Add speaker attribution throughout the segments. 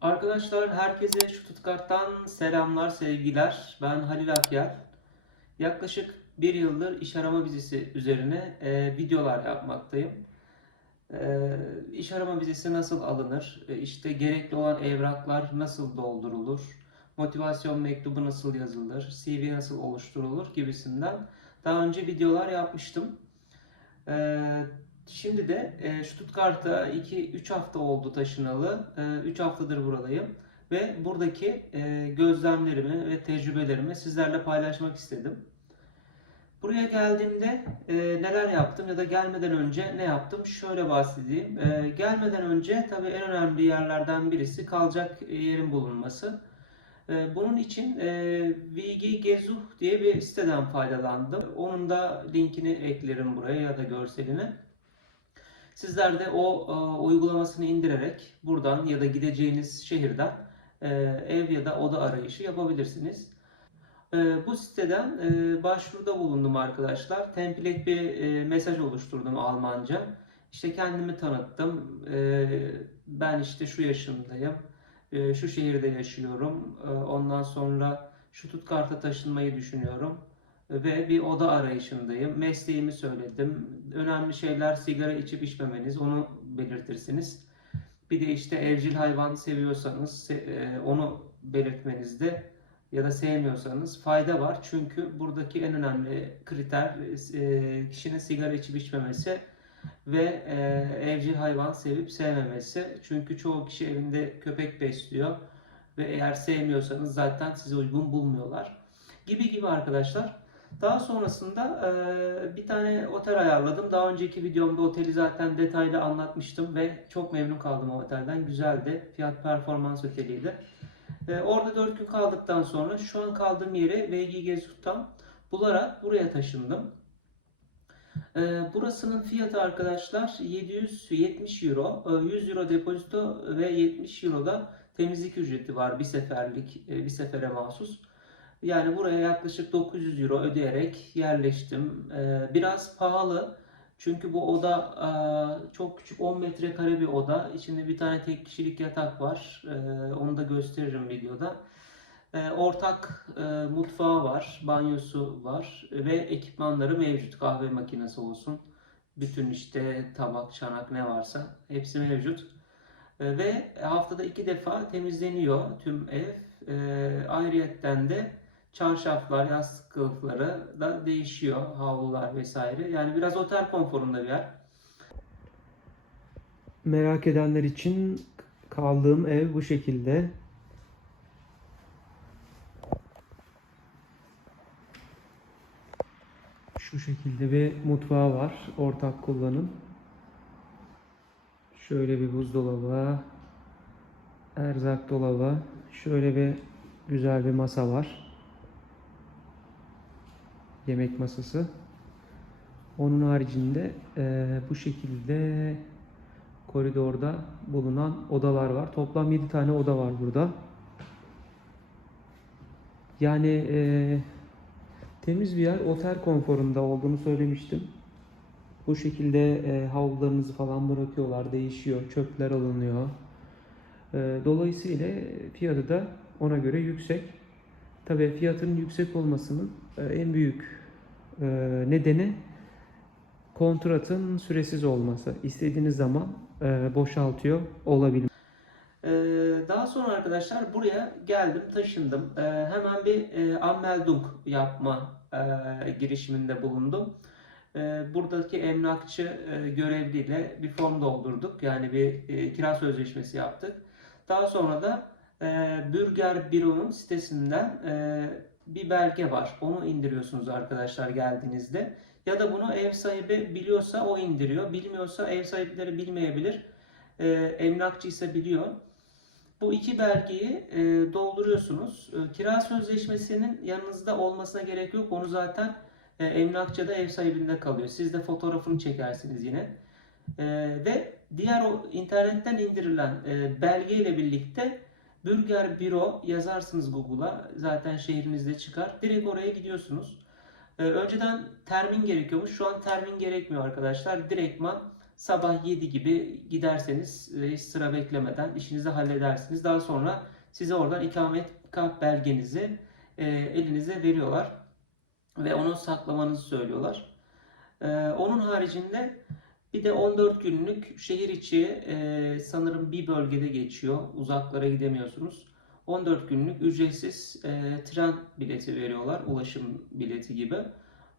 Speaker 1: Arkadaşlar herkese Stuttgart'tan selamlar, sevgiler. Ben Halil Akyar. Yaklaşık bir yıldır iş arama vizesi üzerine e, videolar yapmaktayım. E, iş arama vizesi nasıl alınır? E, işte gerekli olan evraklar nasıl doldurulur? Motivasyon mektubu nasıl yazılır? CV nasıl oluşturulur gibisinden daha önce videolar yapmıştım. E, Şimdi de e, Stuttgart'a 2-3 hafta oldu taşınalı. 3 haftadır buradayım. Ve buradaki e, gözlemlerimi ve tecrübelerimi sizlerle paylaşmak istedim. Buraya geldiğimde e, neler yaptım ya da gelmeden önce ne yaptım? Şöyle bahsedeyim. E, gelmeden önce tabii en önemli yerlerden birisi kalacak yerin bulunması. E, bunun için e, VG Gezuh diye bir siteden faydalandım. Onun da linkini eklerim buraya ya da görselini. Sizler de o e, uygulamasını indirerek buradan ya da gideceğiniz şehirden e, ev ya da oda arayışı yapabilirsiniz. E, bu siteden e, başvuruda bulundum arkadaşlar. Template bir e, mesaj oluşturdum Almanca. İşte kendimi tanıttım. E, ben işte şu yaşındayım. E, şu şehirde yaşıyorum. E, ondan sonra şu Stuttgart'a taşınmayı düşünüyorum ve bir oda arayışındayım. Mesleğimi söyledim. Önemli şeyler sigara içip içmemeniz, onu belirtirsiniz. Bir de işte evcil hayvan seviyorsanız e, onu belirtmenizde ya da sevmiyorsanız fayda var. Çünkü buradaki en önemli kriter e, kişinin sigara içip içmemesi ve e, evcil hayvan sevip sevmemesi. Çünkü çoğu kişi evinde köpek besliyor ve eğer sevmiyorsanız zaten size uygun bulmuyorlar. Gibi gibi arkadaşlar. Daha sonrasında e, bir tane otel ayarladım. Daha önceki videomda oteli zaten detaylı anlatmıştım ve çok memnun kaldım o otelden. Güzeldi. Fiyat performans oteliydi. E, orada 4 gün kaldıktan sonra şu an kaldığım yeri VG Gezut'tan bularak buraya taşındım. E, burasının fiyatı arkadaşlar 770 euro. 100 euro depozito ve 70 euro da temizlik ücreti var bir seferlik, bir sefere mahsus. Yani buraya yaklaşık 900 euro ödeyerek yerleştim. Ee, biraz pahalı. Çünkü bu oda e, çok küçük 10 metrekare bir oda. İçinde bir tane tek kişilik yatak var. Ee, onu da gösteririm videoda. Ee, ortak e, mutfağı var, banyosu var ve ekipmanları mevcut. Kahve makinesi olsun. Bütün işte tabak, çanak ne varsa hepsi mevcut. Ve haftada iki defa temizleniyor tüm ev. Ayrıyetten de çarşaflar, yastık kılıfları da değişiyor. Havlular vesaire. Yani biraz otel konforunda bir yer. Merak edenler için kaldığım ev bu şekilde. Şu şekilde bir mutfağı var. Ortak kullanım. Şöyle bir buzdolabı. Erzak dolabı. Şöyle bir güzel bir masa var yemek masası. Onun haricinde e, bu şekilde koridorda bulunan odalar var. Toplam 7 tane oda var burada. Yani e, temiz bir yer, otel konforunda olduğunu söylemiştim. Bu şekilde e, havlularınızı falan bırakıyorlar, değişiyor, çöpler alınıyor. E, dolayısıyla fiyatı da ona göre yüksek. Tabii fiyatının yüksek olmasının e, en büyük e, nedeni kontratın süresiz olması. İstediğiniz zaman e, boşaltıyor olabilir. Daha sonra arkadaşlar buraya geldim, taşındım. Hemen bir Anmeldung yapma girişiminde bulundum. Buradaki emlakçı görevliyle bir form doldurduk. Yani bir kira sözleşmesi yaptık. Daha sonra da Bürger Büro'nun sitesinden bir belge var. Onu indiriyorsunuz arkadaşlar geldiğinizde. Ya da bunu ev sahibi biliyorsa o indiriyor. Bilmiyorsa ev sahipleri bilmeyebilir. E, emlakçı ise biliyor. Bu iki belgeyi e, dolduruyorsunuz. E, kira sözleşmesinin yanınızda olmasına gerek yok. Onu zaten e, emlakçıda ev sahibinde kalıyor. Siz de fotoğrafını çekersiniz yine. E, ve diğer o internetten indirilen e, belge ile birlikte Bürger Büro yazarsınız Google'a. Zaten şehrinizde çıkar. Direkt oraya gidiyorsunuz. Ee, önceden termin gerekiyormuş. Şu an termin gerekmiyor arkadaşlar. Direktman sabah 7 gibi giderseniz e, hiç sıra beklemeden işinizi halledersiniz. Daha sonra size oradan ikametgah belgenizi e, elinize veriyorlar ve onu saklamanızı söylüyorlar. E, onun haricinde bir de 14 günlük şehir içi e, sanırım bir bölgede geçiyor. Uzaklara gidemiyorsunuz. 14 günlük ücretsiz e, tren bileti veriyorlar. Ulaşım bileti gibi.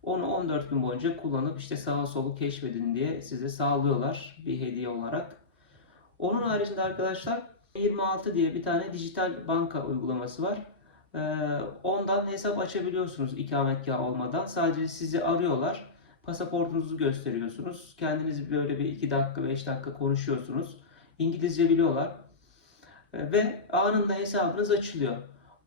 Speaker 1: Onu 14 gün boyunca kullanıp işte sağa solu keşfedin diye size sağlıyorlar bir hediye olarak. Onun haricinde arkadaşlar 26 diye bir tane dijital banka uygulaması var. Ee, ondan hesap açabiliyorsunuz ikametgah olmadan. Sadece sizi arıyorlar. Pasaportunuzu gösteriyorsunuz. Kendiniz böyle bir 2 dakika 5 dakika konuşuyorsunuz. İngilizce biliyorlar. Ee, ve anında hesabınız açılıyor.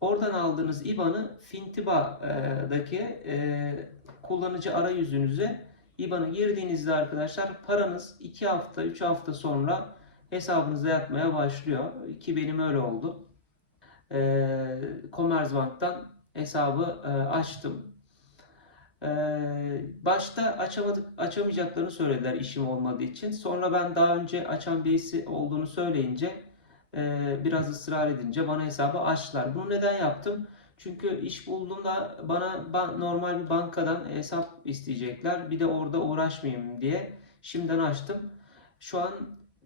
Speaker 1: Oradan aldığınız IBAN'ı Fintiba'daki e, kullanıcı arayüzünüze IBAN'ı girdiğinizde arkadaşlar paranız 2 hafta 3 hafta sonra hesabınıza yatmaya başlıyor. Ki benim öyle oldu. Ee, Commerzbank'tan hesabı e, açtım. Ee, başta açamadık, açamayacaklarını söylediler işim olmadığı için. Sonra ben daha önce açan birisi olduğunu söyleyince e, biraz ısrar edince bana hesabı açtılar. Bunu neden yaptım? Çünkü iş bulduğumda bana ba- normal bir bankadan hesap isteyecekler. Bir de orada uğraşmayayım diye şimdiden açtım. Şu an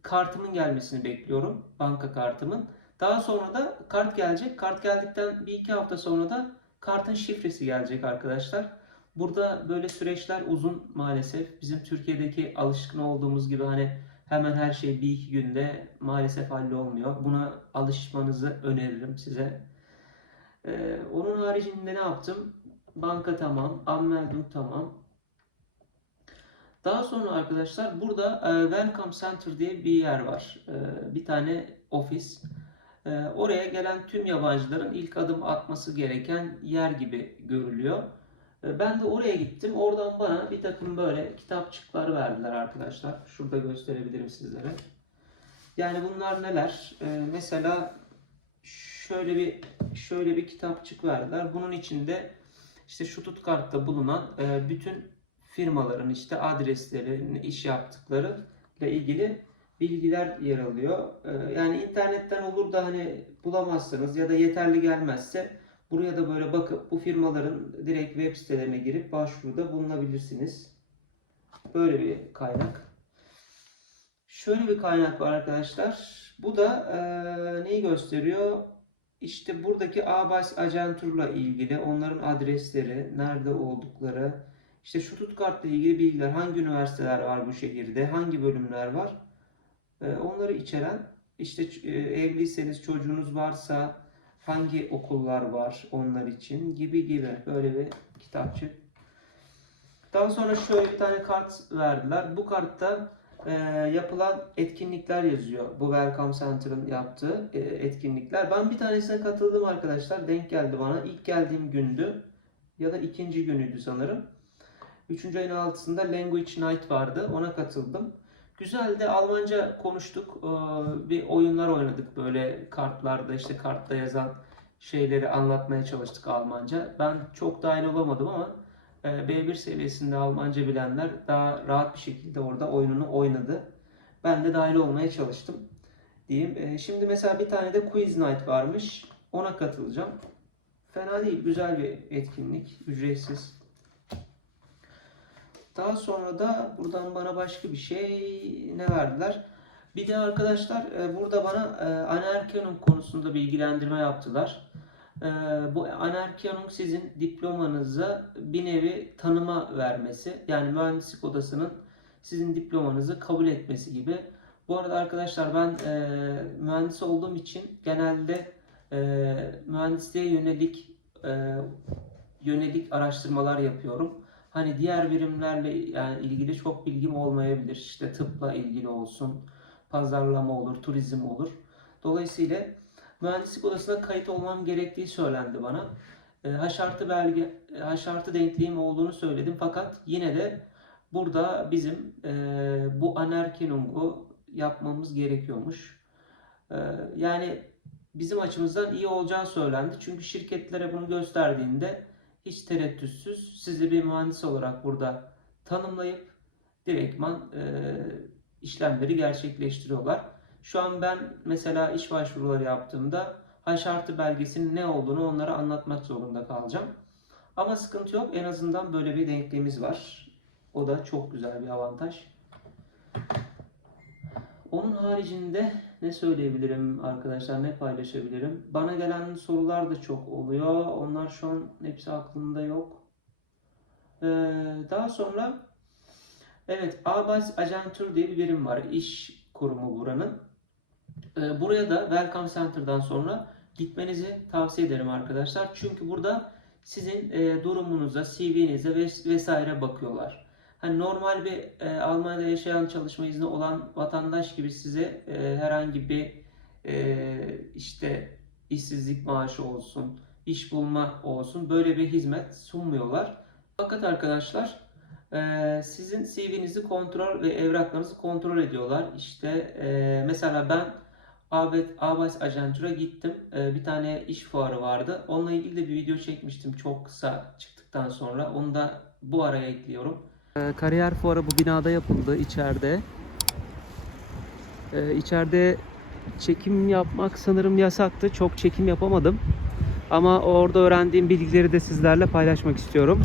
Speaker 1: kartımın gelmesini bekliyorum. Banka kartımın. Daha sonra da kart gelecek. Kart geldikten bir iki hafta sonra da kartın şifresi gelecek arkadaşlar. Burada böyle süreçler uzun maalesef. Bizim Türkiye'deki alışkın olduğumuz gibi hani hemen her şey bir iki günde maalesef hallolmuyor. Buna alışmanızı öneririm size. Ee, onun haricinde ne yaptım? Banka tamam, Anmeldung tamam. Daha sonra arkadaşlar burada e, Welcome Center diye bir yer var. E, bir tane ofis. E, oraya gelen tüm yabancıların ilk adım atması gereken yer gibi görülüyor. E, ben de oraya gittim. Oradan bana bir takım böyle kitapçıklar verdiler arkadaşlar. Şurada gösterebilirim sizlere. Yani bunlar neler? E, mesela şöyle bir şöyle bir kitapçık verdiler. Bunun içinde işte Stuttgart'ta bulunan e, bütün firmaların işte adresleri, iş yaptıkları ile ilgili bilgiler yer alıyor. E, yani internetten olur da hani bulamazsanız ya da yeterli gelmezse buraya da böyle bakıp bu firmaların direkt web sitelerine girip başvuruda bulunabilirsiniz. Böyle bir kaynak. Şöyle bir kaynak var arkadaşlar. Bu da e, neyi gösteriyor? İşte buradaki Abas Agentur'la ilgili onların adresleri, nerede oldukları, işte Stuttgart'la ilgili bilgiler, hangi üniversiteler var bu şehirde, hangi bölümler var, e, onları içeren, işte e, evliyseniz çocuğunuz varsa hangi okullar var onlar için gibi gibi böyle bir kitapçık. Daha sonra şöyle bir tane kart verdiler. Bu kartta e, yapılan etkinlikler yazıyor. Bu Welcome Center'ın yaptığı e, etkinlikler. Ben bir tanesine katıldım arkadaşlar. Denk geldi bana. İlk geldiğim gündü. Ya da ikinci günüydü sanırım. Üçüncü ayın altısında Language Night vardı. Ona katıldım. Güzeldi. Almanca konuştuk. Ee, bir oyunlar oynadık böyle kartlarda işte kartta yazan şeyleri anlatmaya çalıştık Almanca. Ben çok dahil olamadım ama e, B1 seviyesinde Almanca bilenler daha rahat bir şekilde orada oyununu oynadı. Ben de dahil olmaya çalıştım diyeyim. E, Şimdi mesela bir tane de Quiz Night varmış. Ona katılacağım. Fena değil, güzel bir etkinlik, ücretsiz. Daha sonra da buradan bana başka bir şey ne verdiler? Bir de arkadaşlar e, burada bana e, Anerkenung konusunda bilgilendirme yaptılar. E, Bu Anerkenung sizin diplomanıza bir nevi tanıma vermesi. Yani mühendislik odasının sizin diplomanızı kabul etmesi gibi. Bu arada arkadaşlar ben e, mühendis olduğum için genelde e, mühendisliğe yönelik e, yönelik araştırmalar yapıyorum. Hani diğer birimlerle yani ilgili çok bilgim olmayabilir. İşte tıpla ilgili olsun, pazarlama olur, turizm olur. Dolayısıyla mühendislik odasına kayıt olmam gerektiği söylendi bana. E, H artı belge, H artı denkliğim olduğunu söyledim fakat yine de burada bizim e, bu anerkenungu yapmamız gerekiyormuş. E, yani bizim açımızdan iyi olacağı söylendi. Çünkü şirketlere bunu gösterdiğinde hiç tereddütsüz sizi bir mühendis olarak burada tanımlayıp direktman e, işlemleri gerçekleştiriyorlar. Şu an ben mesela iş başvuruları yaptığımda H artı belgesinin ne olduğunu onlara anlatmak zorunda kalacağım. Ama sıkıntı yok. En azından böyle bir denkliğimiz var. O da çok güzel bir avantaj. Onun haricinde ne söyleyebilirim arkadaşlar, ne paylaşabilirim? Bana gelen sorular da çok oluyor. Onlar şu an hepsi aklımda yok. Ee, daha sonra evet Abas Agentur diye bir birim var. İş kurumu buranın. Ee, buraya da Welcome Center'dan sonra gitmenizi tavsiye ederim arkadaşlar. Çünkü burada sizin e, durumunuza, CV'nize ves- vesaire bakıyorlar. Hani normal bir e, Almanya'da yaşayan çalışma izni olan vatandaş gibi size e, herhangi bir e, işte işsizlik maaşı olsun, iş bulma olsun böyle bir hizmet sunmuyorlar. Fakat arkadaşlar e, sizin CV'nizi kontrol ve evraklarınızı kontrol ediyorlar. İşte e, mesela ben Abas Ajantur'a gittim. E, bir tane iş fuarı vardı. Onunla ilgili de bir video çekmiştim çok kısa çıktıktan sonra. Onu da bu araya ekliyorum. Ee, Kariyer fuarı bu binada yapıldı içeride. Ee, içeride çekim yapmak sanırım yasaktı. Çok çekim yapamadım. Ama orada öğrendiğim bilgileri de sizlerle paylaşmak istiyorum.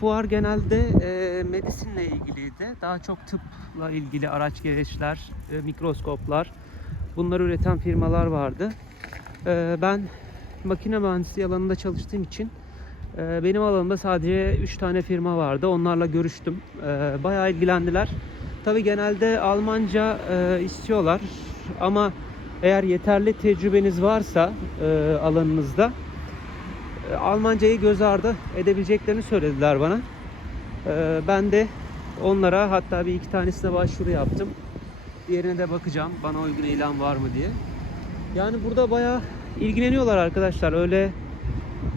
Speaker 1: Fuar genelde e, medisinle ilgiliydi. Daha çok tıpla ilgili araç gereçler, e, mikroskoplar. Bunları üreten firmalar vardı. E, ben makine mühendisliği alanında çalıştığım için Benim alanımda sadece 3 tane firma vardı. Onlarla görüştüm. Ee, Bayağı ilgilendiler. Tabi genelde Almanca e, istiyorlar. Ama eğer yeterli tecrübeniz varsa e, alanınızda e, Almancayı göz ardı edebileceklerini söylediler bana. Ee, Ben de onlara hatta bir iki tanesine başvuru yaptım. Diğerine de bakacağım bana uygun ilan var mı diye. Yani burada bayağı ilgileniyorlar arkadaşlar. Öyle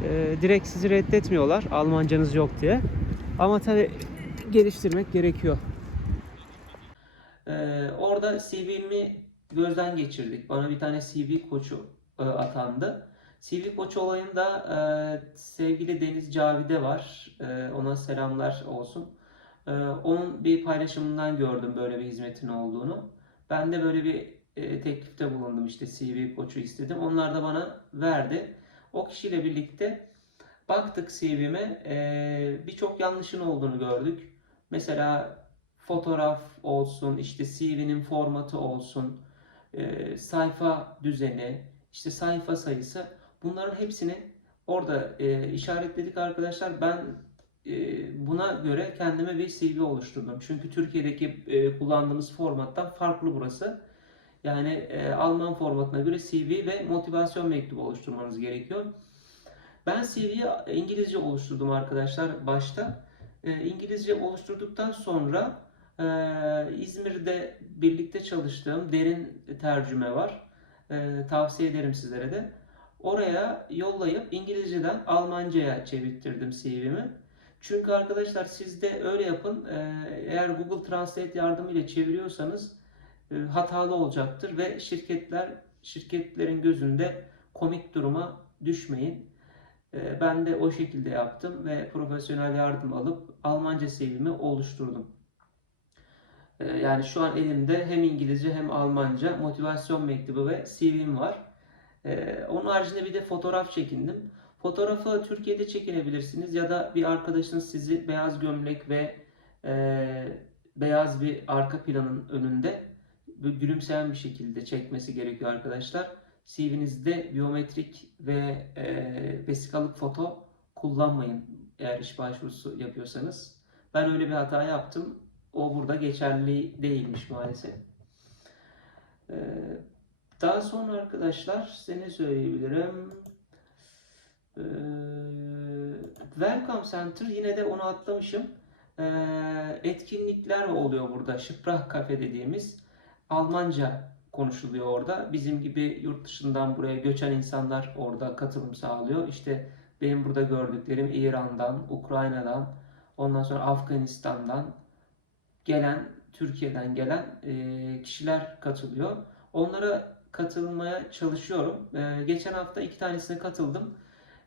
Speaker 1: e, direkt sizi reddetmiyorlar Almancanız yok diye. Ama tabi geliştirmek gerekiyor. Ee, orada CV'mi gözden geçirdik. Bana bir tane CV koçu e, atandı. CV koçu olayında e, sevgili Deniz Cavide var. E, ona selamlar olsun. E, onun bir paylaşımından gördüm böyle bir hizmetin olduğunu. Ben de böyle bir e, teklifte bulundum işte CV koçu istedim. Onlar da bana verdi. O kişiyle birlikte baktık CV'me e, birçok yanlışın olduğunu gördük. Mesela fotoğraf olsun, işte CV'nin formatı olsun, e, sayfa düzeni, işte sayfa sayısı bunların hepsini orada e, işaretledik arkadaşlar. Ben buna göre kendime bir CV oluşturdum. Çünkü Türkiye'deki e, kullandığımız formattan farklı burası. Yani e, Alman formatına göre CV ve motivasyon mektubu oluşturmanız gerekiyor. Ben CV'yi İngilizce oluşturdum arkadaşlar başta. E, İngilizce oluşturduktan sonra e, İzmir'de birlikte çalıştığım derin tercüme var. E, tavsiye ederim sizlere de. Oraya yollayıp İngilizceden Almanca'ya çevirttirdim CV'mi. Çünkü arkadaşlar siz de öyle yapın. E, eğer Google Translate yardımıyla çeviriyorsanız e, hatalı olacaktır ve şirketler şirketlerin gözünde komik duruma düşmeyin. E, Ben de o şekilde yaptım ve profesyonel yardım alıp Almanca CV'mi oluşturdum. E, Yani şu an elimde hem İngilizce hem Almanca motivasyon mektubu ve CV'm var. E, Onun haricinde bir de fotoğraf çekindim. Fotoğrafı Türkiye'de çekinebilirsiniz ya da bir arkadaşınız sizi beyaz gömlek ve e, beyaz bir arka planın önünde gülümseyen bir şekilde çekmesi gerekiyor arkadaşlar. CV'nizde biyometrik ve e, vesikalık foto kullanmayın eğer iş başvurusu yapıyorsanız. Ben öyle bir hata yaptım. O burada geçerli değilmiş maalesef. E, daha sonra arkadaşlar size ne söyleyebilirim? E, Welcome Center yine de onu atlamışım. E, etkinlikler oluyor burada. Sprach Cafe dediğimiz. Almanca konuşuluyor orada. Bizim gibi yurt dışından buraya göçen insanlar orada katılım sağlıyor. İşte benim burada gördüklerim İran'dan, Ukrayna'dan, ondan sonra Afganistan'dan gelen, Türkiye'den gelen e, kişiler katılıyor. Onlara katılmaya çalışıyorum. E, geçen hafta iki tanesine katıldım.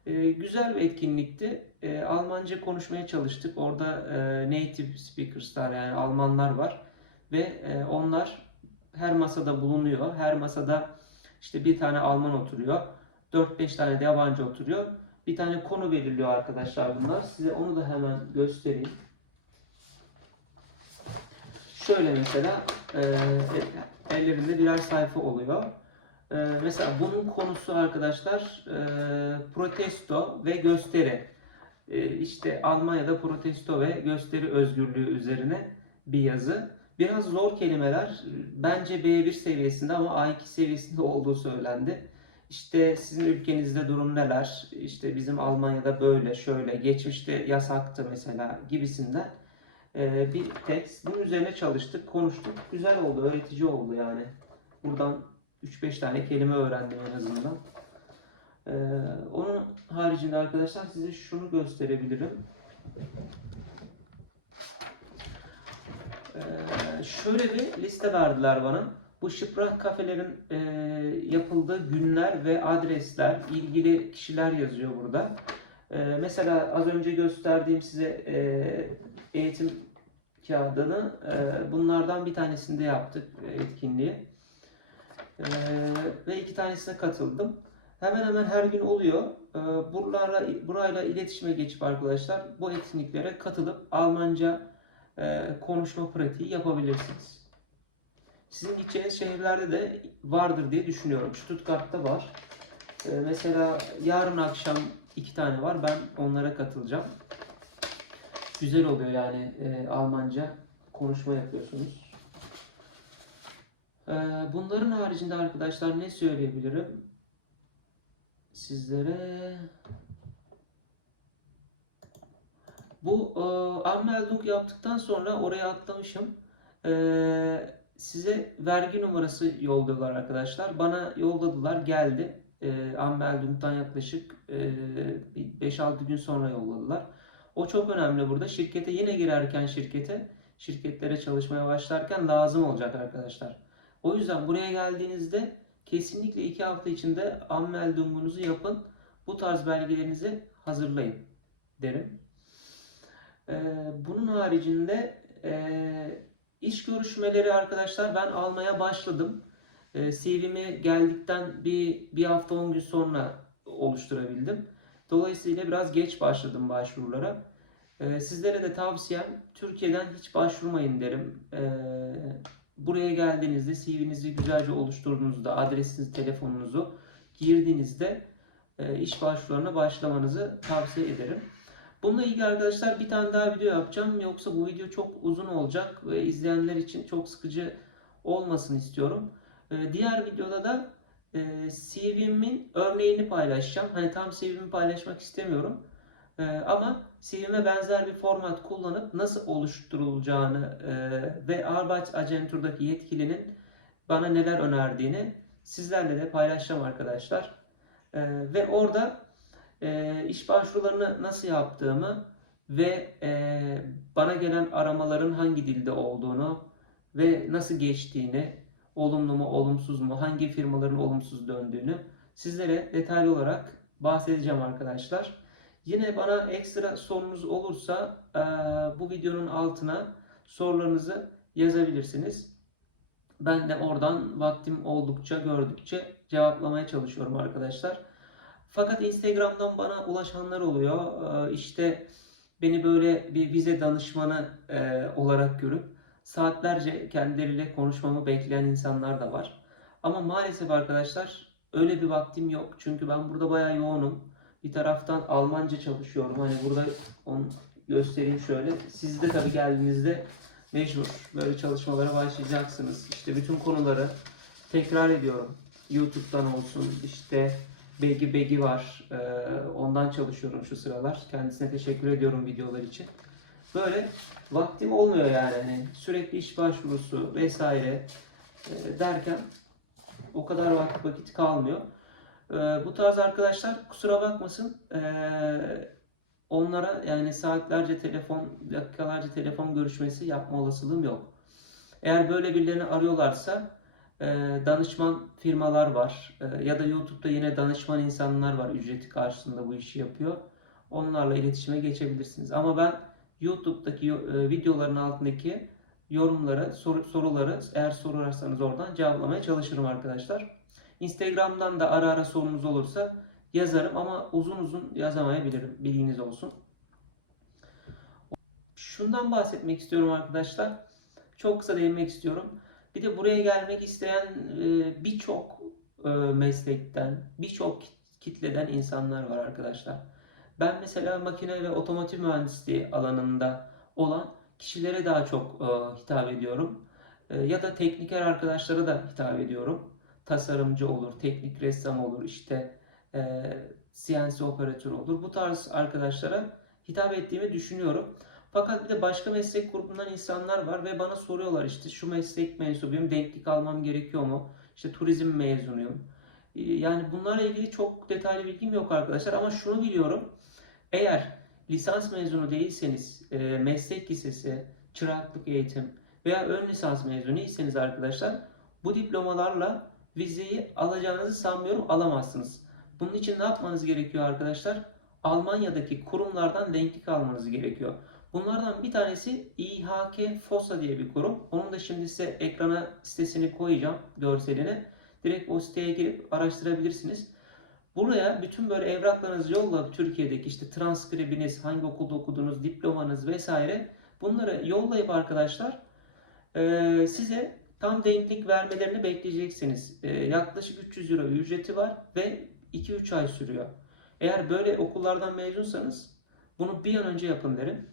Speaker 1: E, güzel bir etkinlikti. Almanca konuşmaya çalıştık. Orada e, native speakers'lar yani Almanlar var ve onlar her masada bulunuyor. Her masada işte bir tane Alman oturuyor. 4-5 tane de yabancı oturuyor. Bir tane konu belirliyor arkadaşlar bunlar. Size onu da hemen göstereyim. Şöyle mesela e, ellerinde birer sayfa oluyor. E, mesela bunun konusu arkadaşlar e, protesto ve gösteri. E, işte Almanya'da protesto ve gösteri özgürlüğü üzerine bir yazı. Biraz zor kelimeler. Bence B1 seviyesinde ama A2 seviyesinde olduğu söylendi. İşte sizin ülkenizde durum neler? İşte bizim Almanya'da böyle, şöyle, geçmişte yasaktı mesela gibisinden e, bir tekst. Bunun üzerine çalıştık, konuştuk. Güzel oldu, öğretici oldu yani. Buradan 3-5 tane kelime öğrendim en azından. E, onun haricinde arkadaşlar size şunu gösterebilirim. Ee, şöyle bir liste verdiler bana. Bu şıprak kafelerin e, yapıldığı günler ve adresler, ilgili kişiler yazıyor burada. E, mesela az önce gösterdiğim size e, eğitim kağıdını e, bunlardan bir tanesinde yaptık etkinliği. E, ve iki tanesine katıldım. Hemen hemen her gün oluyor. E, buralarla, burayla iletişime geçip arkadaşlar bu etkinliklere katılıp Almanca konuşma pratiği yapabilirsiniz. Sizin gideceğiniz şehirlerde de vardır diye düşünüyorum. Stuttgart'ta var. E, mesela yarın akşam iki tane var. Ben onlara katılacağım. Güzel oluyor yani e, Almanca konuşma yapıyorsunuz. E, bunların haricinde arkadaşlar ne söyleyebilirim? Sizlere bu e, Anmeldung yaptıktan sonra oraya atlamışım. E, size vergi numarası yolluyorlar arkadaşlar. Bana yolladılar geldi. E, Anmeldung'dan yaklaşık e, 5-6 gün sonra yolladılar. O çok önemli burada. Şirkete yine girerken şirkete, şirketlere çalışmaya başlarken lazım olacak arkadaşlar. O yüzden buraya geldiğinizde kesinlikle 2 hafta içinde Anmeldung'unuzu yapın. Bu tarz belgelerinizi hazırlayın derim. Ee, bunun haricinde e, iş görüşmeleri arkadaşlar ben almaya başladım. E, CV'mi geldikten bir, bir hafta 10 gün sonra oluşturabildim. Dolayısıyla biraz geç başladım başvurulara. E, sizlere de tavsiyem Türkiye'den hiç başvurmayın derim. Buraya geldiğinizde CV'nizi güzelce oluşturduğunuzda adresinizi, telefonunuzu girdiğinizde e, iş başvurularına başlamanızı tavsiye ederim. Bununla ilgili arkadaşlar bir tane daha video yapacağım. Yoksa bu video çok uzun olacak ve izleyenler için çok sıkıcı olmasın istiyorum. Ee, diğer videoda da e, CV'min örneğini paylaşacağım. Hani tam CV'mi paylaşmak istemiyorum. Ee, ama CV'me benzer bir format kullanıp nasıl oluşturulacağını e, ve Arbeitsagentur'daki yetkilinin bana neler önerdiğini sizlerle de paylaşacağım arkadaşlar. Ee, ve orada e, iş başvurularını nasıl yaptığımı ve e, bana gelen aramaların hangi dilde olduğunu ve nasıl geçtiğini, olumlu mu olumsuz mu, hangi firmaların olumsuz döndüğünü sizlere detaylı olarak bahsedeceğim arkadaşlar. Yine bana ekstra sorunuz olursa e, bu videonun altına sorularınızı yazabilirsiniz. Ben de oradan vaktim oldukça gördükçe cevaplamaya çalışıyorum arkadaşlar. Fakat Instagram'dan bana ulaşanlar oluyor. Ee, işte beni böyle bir vize danışmanı e, olarak görüp saatlerce kendileriyle konuşmamı bekleyen insanlar da var. Ama maalesef arkadaşlar öyle bir vaktim yok. Çünkü ben burada bayağı yoğunum. Bir taraftan Almanca çalışıyorum. Hani burada onu göstereyim şöyle. Siz de tabii geldiğinizde mecbur böyle çalışmalara başlayacaksınız. İşte bütün konuları tekrar ediyorum. YouTube'dan olsun, işte Begi Begi var. Ee, ondan çalışıyorum şu sıralar. Kendisine teşekkür ediyorum videolar için. Böyle vaktim olmuyor yani. Hani sürekli iş başvurusu vesaire e, derken o kadar vakit vakit kalmıyor. E, bu tarz arkadaşlar kusura bakmasın. E, onlara yani saatlerce telefon, dakikalarca telefon görüşmesi yapma olasılığım yok. Eğer böyle birilerini arıyorlarsa e, danışman firmalar var E, ya da YouTube'da yine danışman insanlar var ücreti karşılığında bu işi yapıyor. Onlarla iletişime geçebilirsiniz. Ama ben YouTube'daki yo- e, videoların altındaki yorumları, soru, soruları eğer sorarsanız oradan cevaplamaya çalışırım arkadaşlar. Instagram'dan da ara ara sorunuz olursa yazarım ama uzun uzun yazamayabilirim. Bilginiz olsun. Şundan bahsetmek istiyorum arkadaşlar. Çok kısa değinmek istiyorum. Bir de buraya gelmek isteyen e, birçok e, meslekten, birçok kit- kitleden insanlar var arkadaşlar. Ben mesela makine ve otomotiv mühendisliği alanında olan kişilere daha çok e, hitap ediyorum. Ya da tekniker arkadaşlara da hitap ediyorum. Tasarımcı olur, teknik ressam olur, işte e, CNC operatörü olur. Bu tarz arkadaşlara hitap ettiğimi düşünüyorum. Fakat bir de başka meslek grubundan insanlar var ve bana soruyorlar işte şu meslek mensubuyum, denklik almam gerekiyor mu? İşte turizm mezunuyum. Ee, Yani bunlarla ilgili çok detaylı bilgim yok arkadaşlar ama şunu biliyorum. Eğer lisans mezunu değilseniz, e, meslek lisesi, çıraklık eğitim veya ön lisans mezunu değilseniz arkadaşlar bu diplomalarla vizeyi alacağınızı sanmıyorum alamazsınız. Bunun için ne yapmanız gerekiyor arkadaşlar? Almanya'daki kurumlardan denklik almanız gerekiyor. Bunlardan bir tanesi İHK FOSA diye bir kurum. Onun da şimdi size ekrana sitesini koyacağım, görselini. Direkt o siteye girip araştırabilirsiniz. Buraya bütün böyle evraklarınızı yollayıp Türkiye'deki işte transkribiniz, hangi okulda okuduğunuz, diplomanız vesaire bunları yollayıp arkadaşlar eee, size tam denklik vermelerini bekleyeceksiniz. Eee, yaklaşık 300 euro ücreti var ve 2-3 ay sürüyor. Eğer böyle okullardan mezunsanız bunu bir an önce yapın derim.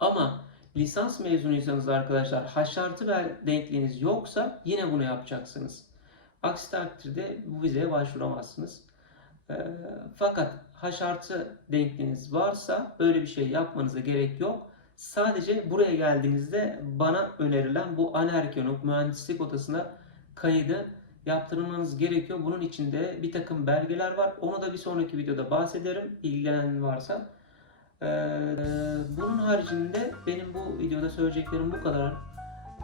Speaker 1: Ama lisans mezunuysanız arkadaşlar H artı ver denkliğiniz yoksa yine bunu yapacaksınız. Aksi takdirde bu vizeye başvuramazsınız. Ee, fakat H artı denkliğiniz varsa öyle bir şey yapmanıza gerek yok. Sadece buraya geldiğinizde bana önerilen bu anerkenok mühendislik odasına kaydı yaptırmanız gerekiyor. Bunun içinde bir takım belgeler var. Onu da bir sonraki videoda bahsederim. İlgilenen varsa. Ee, bunun haricinde benim bu videoda söyleyeceklerim bu kadar.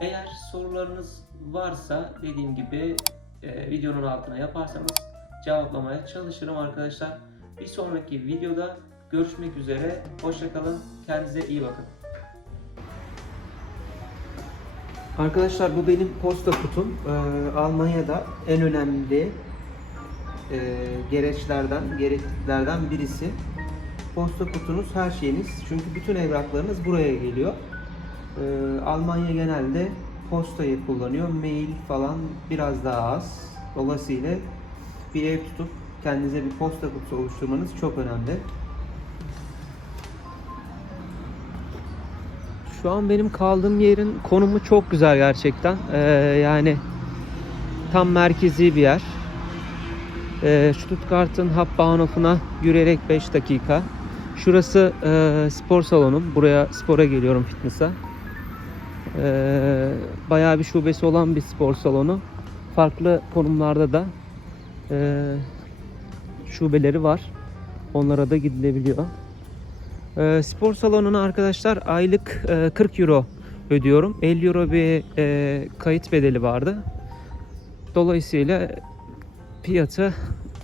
Speaker 1: Eğer sorularınız varsa dediğim gibi e, videonun altına yaparsanız cevaplamaya çalışırım arkadaşlar. Bir sonraki videoda görüşmek üzere. Hoşçakalın. Kendinize iyi bakın. Arkadaşlar bu benim posta kutum. Ee, Almanya'da en önemli e, gereçlerden, gerekliliklerden birisi. Posta kutunuz her şeyiniz. Çünkü bütün evraklarınız buraya geliyor. Ee, Almanya genelde postayı kullanıyor. Mail falan biraz daha az. Dolayısıyla bir ev tutup kendinize bir posta kutusu oluşturmanız çok önemli. Şu an benim kaldığım yerin konumu çok güzel gerçekten. Ee, yani tam merkezi bir yer. Ee, Stuttgart'ın Hauptbahnhof'una yürüyerek 5 dakika. Şurası e, spor salonum. Buraya spora geliyorum fitness'a. Ee, bayağı bir şubesi olan bir spor salonu. Farklı konumlarda da e, şubeleri var. Onlara da gidilebiliyor. Ee, spor salonuna arkadaşlar aylık e, 40 euro ödüyorum. 50 euro bir e, kayıt bedeli vardı. Dolayısıyla fiyatı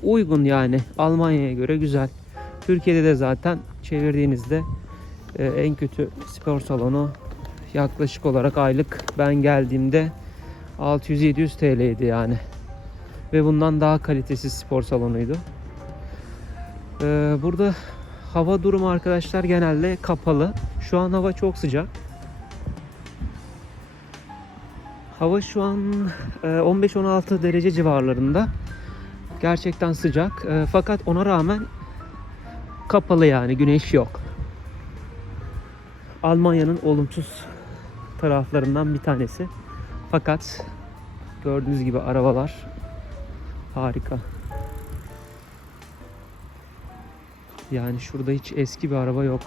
Speaker 1: uygun yani Almanya'ya göre güzel. Türkiye'de de zaten çevirdiğinizde e, en kötü spor salonu yaklaşık olarak aylık ben geldiğimde 600-700 TL'ydi yani. Ve bundan daha kalitesiz spor salonuydu. Ee, burada hava durumu arkadaşlar genelde kapalı. Şu an hava çok sıcak. Hava şu an e, 15-16 derece civarlarında. Gerçekten sıcak. E, Fakat ona rağmen kapalı yani güneş yok. Almanya'nın olumsuz taraflarından bir tanesi. Fakat gördüğünüz gibi arabalar harika. Yani şurada hiç eski bir araba yok.